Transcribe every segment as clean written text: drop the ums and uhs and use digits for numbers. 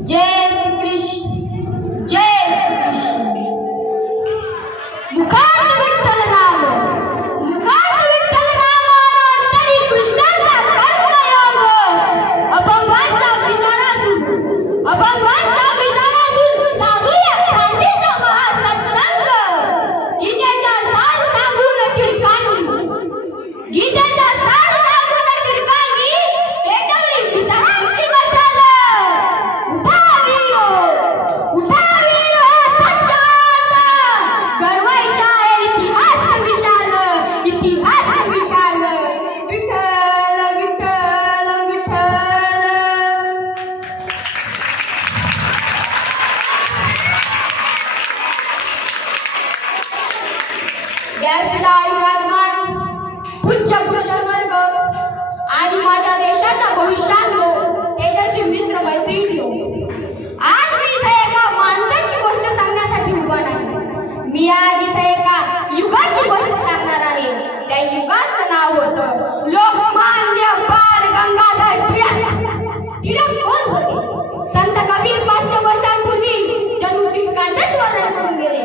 जय श्री कृष्ण, जय श्री कृष्ण. मुखात विठ्ठल नाम, मुखात विठ्ठल नाम, तरी कृष्णाचा कर्मयोग. अभंगांच्या विचारातून, अभंगांच्या विचारातून साधूया क्रांतीचा महासत्संग. गीतेचा सार सांगून टिळकांनी, गीतेचा सार सांगून टिळकांनी पेटवली विचारांची मशाल. उठा वीरो, उठा वीरो सत्यवान, घडवायचा आहे इतिहास विशाल, इतिहास विशाल. विठ्ठल विठ्ठल विठ्ठल. व्यासपीठावर विराजमान पूज्य गुरुजनवर्ग आणि माझ्या देशाचा भविष्यातलो तेजस्वी मित्र मैत्रिणींनो, आज मी इथे एका माणसाची गोष्ट सांगण्यासाठी उभा नाही. मी आज इथे एका युगाची गोष्ट सांगणार आहे. त्या युगाचं नाव होतं लोकमान्य बाळ गंगाधर टिळक. टिळक कोण होते? संत कबीर 500 वर्षांपूर्वी जणू टिळकांचेच वर्णन करून गेले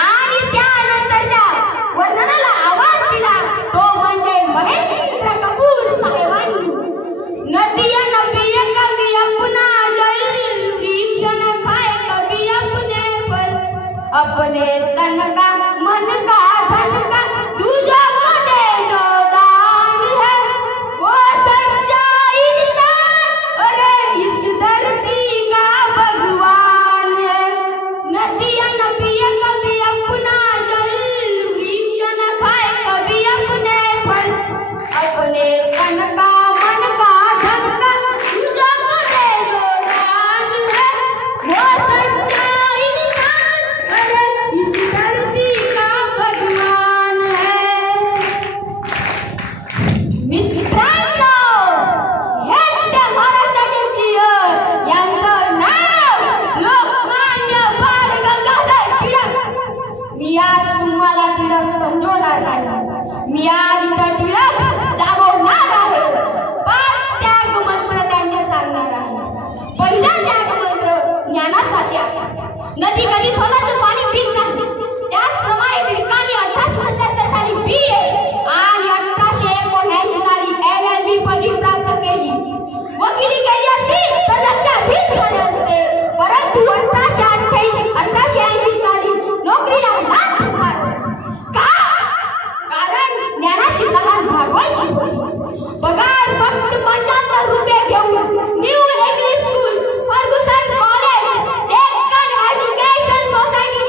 आणि त्यानंतर त्या वर्णनाला आवाज दिला तो म्हणजे महेंद्र कपूर साहेबांनी. नदियां नबिय कभी अपना जल, वृक्षण खाए कभी अपने फल. अपने तन का मन का धन का दूजा को दे जो दान है, वो सच्चा इंसान अरे इस धरती का भगवान है. नदियां नबिय कभी अपना जल, वृक्षण खाए कभी अपने फल. अपने तन का मन का धन का दूजा को दे जो दान है, वो सच्चा इंसान अरे इस धरती का भगवान है. मित्रांनो, हेच त्या महाराष्ट्राचे सिंह, यांचं नाव लोकमान्य बाळ गंगाधर टिळक. मी आज तुम्हाला टिळक समजवणार नाही. मी आज इथं टिळक जागवणार आहे. 5 त्याग मंत्र त्यांचे सांगणार आहे. पहिला त्याग मंत्र ज्ञानाचा त्याग. नदी कधी सोन्याचं पाणी पित नाही, त्याचप्रमाणे टिळकांनी 1877 साली BA आणि 1879 साली LLB पदवी प्राप्त केली. वकिली केली असती तर लक्षाधीश झाले असते, परंतु 1880 साली नोकरीला नाथ मारली. का? कारण ज्ञानाची तहान भागवायची होती. पगार फक्त 75 रुपये घेऊन new English school, Fergusson college, Deccan education society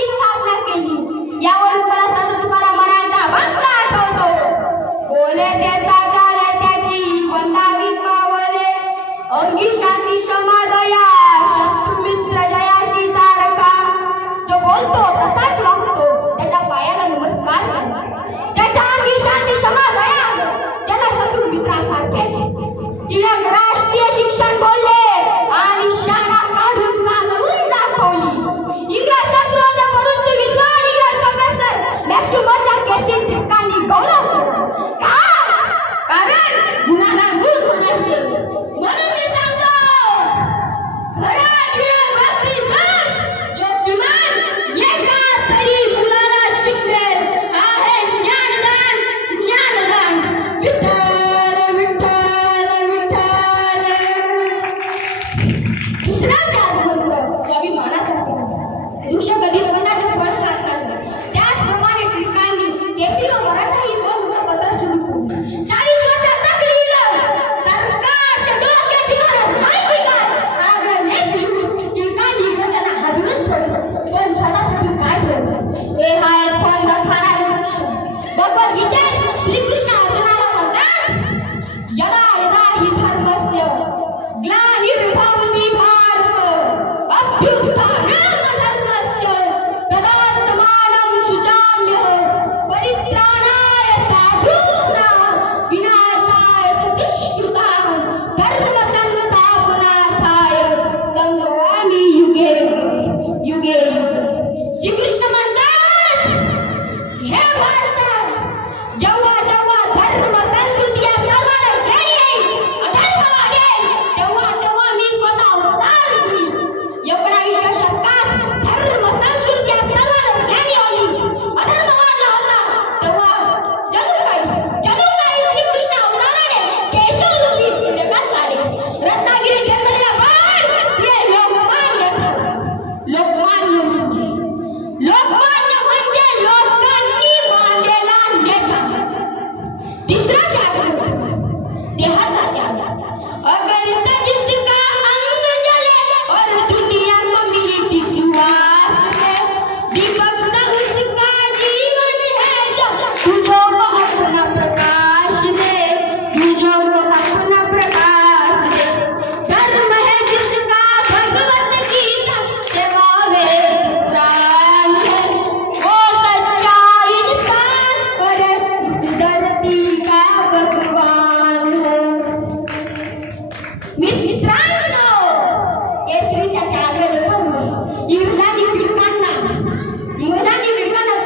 इंग्रजांनी टिळकांना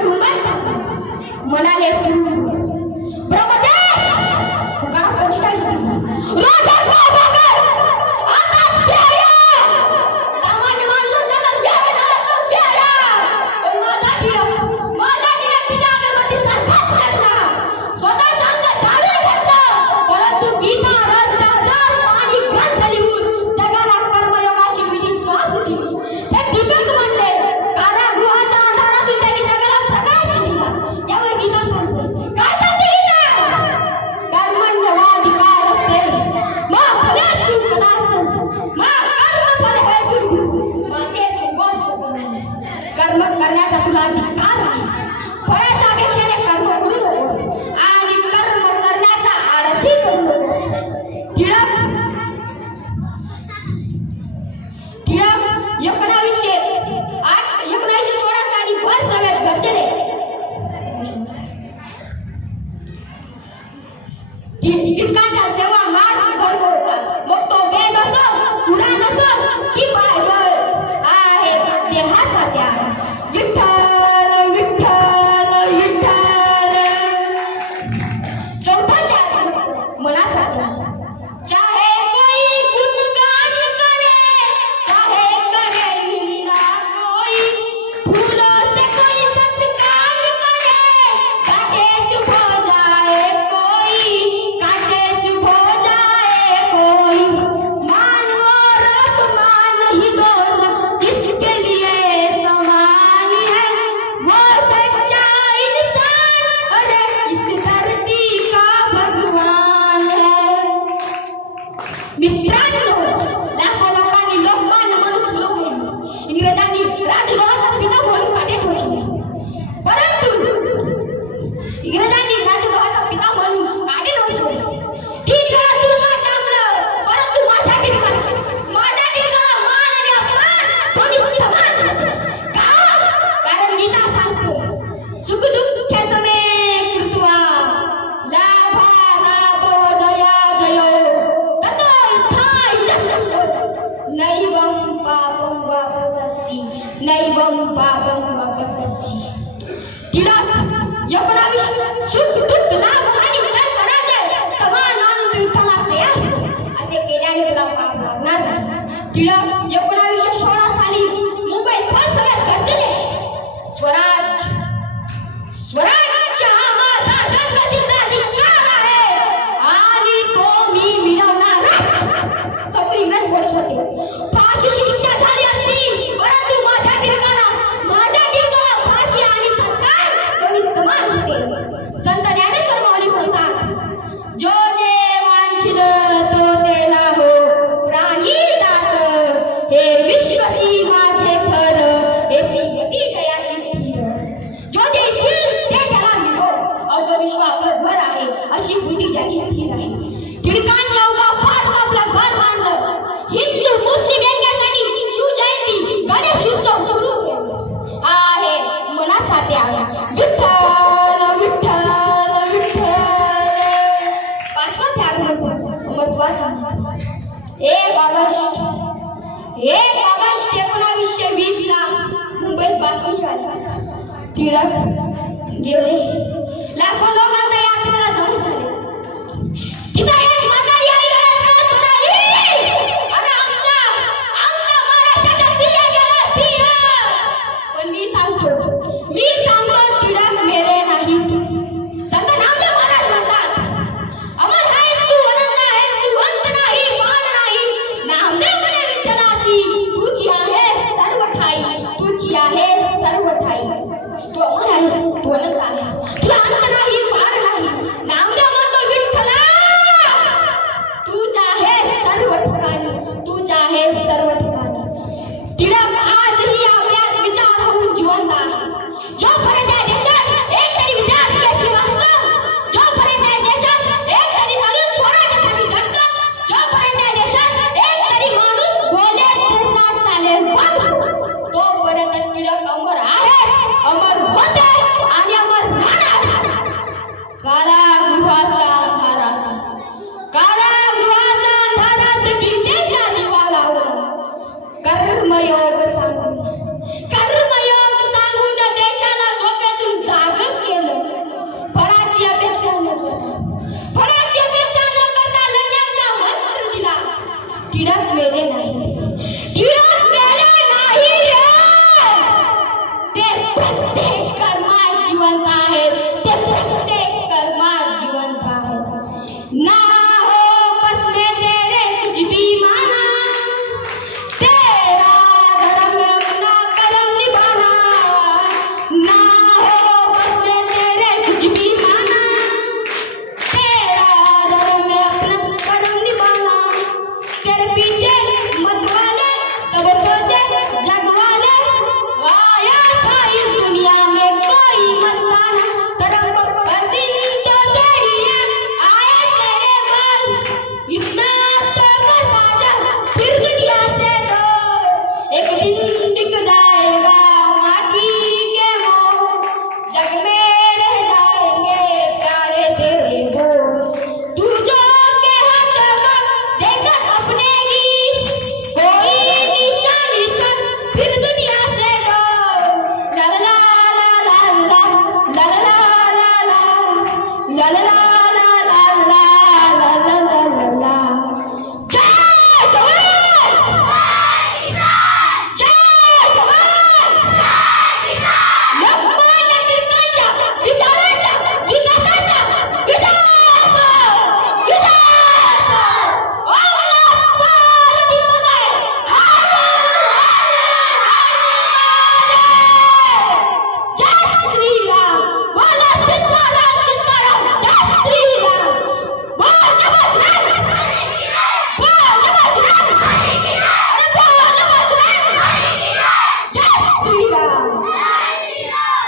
तुरुंगात टाकलं. म्हणाले ब्रह्मदेश काळा 45 रोज आता सामान्य माणूस असताना फेऱ्या झाला फेऱ्या. पण माझा टिळक तिच्या अगरबत्ती सारखाच करला. स्वतःचा अंग झाडून घेतलं. परंतु गीता रस हजार पाणी ग्रंथ लिहून जगाला कर्मयोगाची विधी श्वास दिली. ते दीपक म्हणले कारागृहाच्या अंधारातून त्यांनी जगाला प्रकाश दिला. यावर गीता सांगते काय सांगते गीता? कर्मण्यवाधिकार असते मग फलेषु कदाचन मग कर्मफल हेतुर्भुः माते सर्वस्व कर्म करण्याचा तुला अधिकार आहे. फळाच्या अपेक्षेने कर्म करू नकोस आणि कर्म करण्याचा आळसही करू नकोस. टिळक 1916 साली भर सभेत गर्जले. टिळकांचा सेवा मार्ग धर्म होता. मग तो वेद असो पुराण असो की बायबल आहे देहाचा त्याग. विठ्ठल विठ्ठल विठ्ठल. चौथा त्याग मनाचा त्याग. चाहे कोई गुणगान करे चाहे करे निंदा कोई फूलों से कोई सत्कार करे कांटे चुभ जाए कोई कांटे चुभ जाए कोई. मान और अपमान ही दोनों जिसके लिए समान है वो सच्चा इंसान अरे इस धरती का भगवान है. मित्रांनो लाखो लोकांनी लोकमान्य म्हणून सुरू केली. इंग्रजांनी राजगृहाचा पिता म्हणून काटे ठोकले. परंतु टिळकाला तुरुंगात टाकलं. परंतु माझ्या टिळकाला मान आणि अपमान दोन्ही समान होते. का? कारण गीता सांगते सुख दुःख समे कृत्वा लाभा लाभो जया जयो ततो इत्थायस्य नैवं पापं वापससि नैवं पापं वापससि. टिळक 19 सुख दुःख लाभ आणि जय पराजय समान मानून तू विठ्ठला प्रिय असे केल्याने तुला पाप लागणार नाही. टिळक 1916 साली मुंबईत भर सभेत गर्जले. स्वराज्य हा माझा जन्मसिद्ध अधिकार आहे आणि तो मी मिळवणारच. समोर इंग्रज बोलत होते. फाशीची शिक्षा झाली असती परंतु माझ्या टिळकाला फाशी आणि संस्कार दोन्ही समान होते. संत ज्ञानेश्वर माऊली म्हणतात जो जे वांछिल तो तेला हो प्राणी जात हे विश्वची माझे खर ऐसी गती जयाची स्थिर. जो जे इच्छिल ते त्याला मिळो अवघ विश्व आपलं घर आहे अशी बुद्धी ज्याची स्थिर आहे. टिळकांनी अवघं फार आपलं घर बांधलं. हिंदू मुस्लिम यांच्यासाठी शिवजयंती गणेश उत्सव सुरू केले. हा आहे मनाचा त्याग. विठ्ठल विठ्ठल विठ्ठल. पाचवा त्याग महत्वाचा 1 ऑगस्ट 1920 ला मुंबईत बातमी आली. टिळक गेले. लाखो लोक आता यात्रेला जमा झाले. तिथे एक म्हातारी आई घरात म्हणाली अरे आमच्या महाराष्ट्राच्या सिंह गेला सिंह. पण मी सांगतो टिळक मेले नाही. संत नामदेव महाराज म्हणतात अमर आहेस तू अनंत आहेस तू अंत नाही पार नाही. नामदेव म्हणे विठ्ठलासी तुझी आहे सर्व ठाई तुझी आहे सर्व ठाई. तू अमर आहेस तू अनंत आहेस तुला अंत नाही पार नाही. नामदेव म्हणतो विठ्ठला तुझा आहे सर्व ठिकाणी तुझा आहे सर्व ठिकाणी. टिळक आजही आपल्यात विचार होऊन जिवंत आहे. जोपर्यंत या देशात एक तरी विद्यार्थी असली वाचतो जोपर्यंत या देशात एक तरी तरुण स्वराज्यासाठी झटतो जोपर्यंत या देशात एक तरी माणूस बोलेल तसा चालेल तोपर्यंत टिळक अमर आहे अमर होते आणि अमर राहणार. कारागृहाच्या अंधारात गीतेचा दिवा लावून कर्मयोग सांग